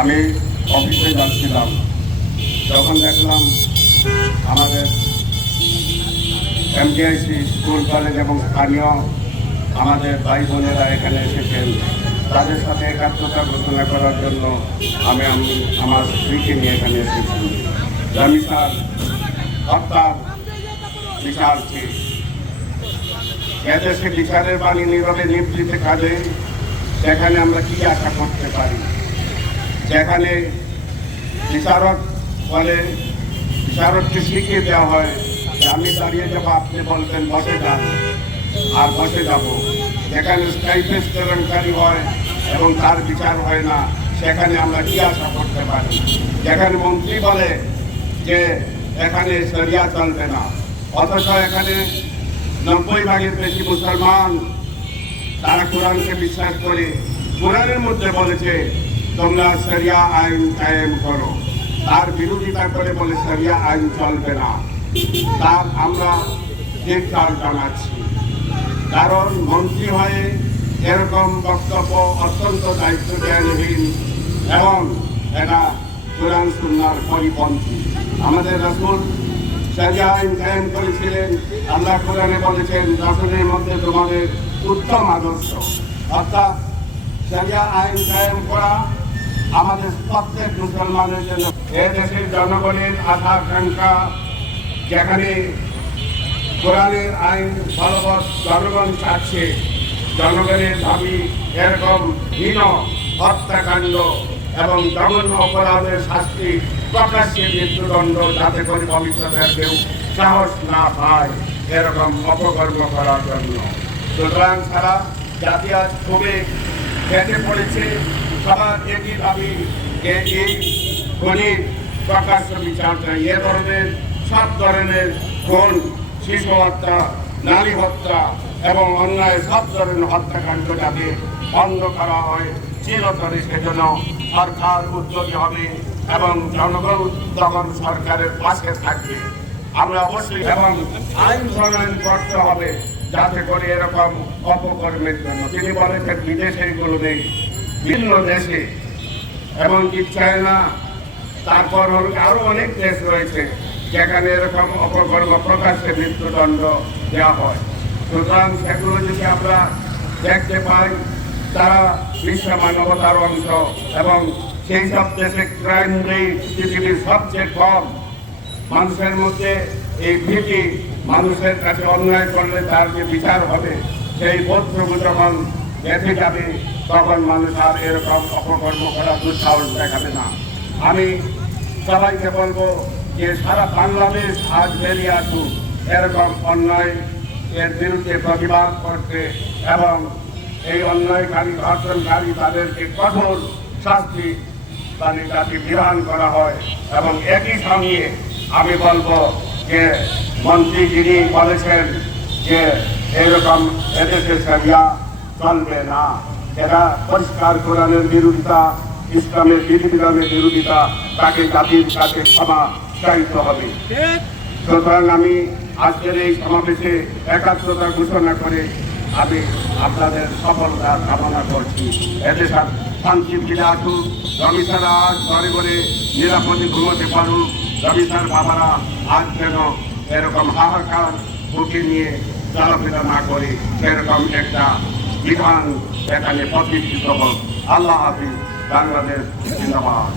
আমি অফিসে যাচ্ছিলাম, যখন দেখলাম আমাদের এমজিআইসি স্কুল কলেজ এবং স্থানীয় আমাদের ভাই বোনেরা এখানে এসেছেন, তাদের সাথে একাত্মতা ঘোষণা করার জন্য আমি আমার স্ত্রীকে নিয়ে এখানে এসেছি। রমিসার হত্যার বিচার চেয়ে এদেশে বিচারের বাণী নীরবে নিবৃতে কাজে সেখানে আমরা কি আশা করতে পারি? যেখানে বিচারক বলে, বিচারককে শিখিয়ে দেওয়া হয় যে আমি দাঁড়িয়ে যাবো, আপনি বলবেন বসে যান, আর বসে যাব। যেখানে স্থায়ী কেলেঙ্কারি হয় এবং তার বিচার হয় না, সেখানে আমরা কি আশা করতে পারি? যেখানে মন্ত্রী বলে যে এখানে শরিয়া চলবে না, অথচ এখানে 90% বেশি মুসলমান তারা কোরআনকে বিশ্বাস করে। কোরআনের মধ্যে বলেছে তোমরা শরিয়া আইন কায়েম করো, তার বিরোধিতা করে বলে শরিয়া আইন চলবে না। তার আমরা ধিক্কার জানাচ্ছি, কারণ মন্ত্রী হয়ে এরকম বক্তব্য অত্যন্ত দায়িত্ব জ্ঞানহীন এবং এটা কোরআন সুন্নাহর পরিপন্থী। আমাদের রাসূল শরিয়া আইন কায়েম করেছিলেন। আল্লাহ কোরআনে বলেছেন রাসূলের মধ্যে তোমাদের উত্তম আদর্শ, অর্থাৎ শরিয়া আইন কায়েম করা আমাদের প্রত্যেক মুসলমানের জন্য। এ দেশের জনগণের আকাঙ্ক্ষা, যেখানে কোরআনের আইন বলবৎ জনগণ চাচ্ছে, জনগণের দাবি এরকম হীন হত্যাকাণ্ড এবং জঘন্য অপরাধের শাস্তি প্রকাশ্যে মৃত্যুদণ্ড, যাতে করে ভবিষ্যতে কেউ সাহস না পায় এরকম অপকর্ম করার জন্য। সুতরাং সারা জাতি আজ খুবই ফেটে পড়েছে। সবার একই দাবি যে এই খুনির প্রকাশ্য বিচার চাই। এ ধরনের সব ধরনের খুন, শিশু হত্যা, নারী হত্যা এবং অন্যায় সব ধরনের হত্যাকাণ্ড যাতে বন্ধ করা হয় চিরতরে, সেজন্য সরকার উদ্যোগী হবে এবং জনগণ তখন সরকারের পাশে থাকবে। আমরা অবশ্যই এবং আইন প্রণয়ন করতে হবে যাতে করে এরকম অপকর্মের জন্য। তিনি বলেছেন বিদেশে এগুলো নেই, ভিন্ন দেশে এমনকি চায়না, তারপর আরো অনেক দেশ রয়েছে যেখানে এরকম অপকর্ম প্রকাশ্যে মৃত্যুদণ্ড দেওয়া হয়। সুতরাং সেগুলো যদি আমরা দেখতে পাই, তারা বিশ্ব মানবতার অংশ এবং সেই সব দেশে ক্রাইম রেট পৃথিবীর সবচেয়ে কম। মানুষের মধ্যে এই ভীতি, মানুষের কাছে অন্যায় করলে তার যে বিচার হবে সেই বোধটুকু যখন বেঁধে যাবে, তখন মানুষ আর এরকম অপকর্ম করার দুঃসাহস দেখাবে না। আমি সবাইকে বলবো যে সারা বাংলাদেশ আজ বেরিয়ে আসুক এরকম অন্যায় এর বিরুদ্ধে প্রতিবাদ করতে, এবং এই অন্যায়কারী ধর্ষণকারী তাদেরকে কঠোর শাস্তি যাতে বিধান করা হয়। এবং একই সঙ্গে আমি বলবো যে মন্ত্রী যিনি বলেছেন যে এরকম এদেশে শরিয়া চলবে না, এটা পরিষ্কার কোরআনের বিরোধিতা, ইসলামের বিধিবিধানের বিরোধিতা, তাকে জাতির কাছে ক্ষমা চাইতে হবে। সুতরাং আমি আজকের এই সমাবেশে একাত্মতা ঘোষণা করে আমি আপনাদের সফলতা কামনা করছি। এতে শান্তি ফিরে আসুক, রমিসারা আজ ঘরে ঘরে নিরাপদে ঘুমোতে পারুক, রমিসার বাবারা আজ যেন এরকম হাহাকার বুকে নিয়ে চলাফেরা না করে সেরকম একটা বিধান এখানে প্রতিষ্ঠিত হোক। আল্লাহ হাফিজ। বাংলাদেশ জিন্দাবাদ।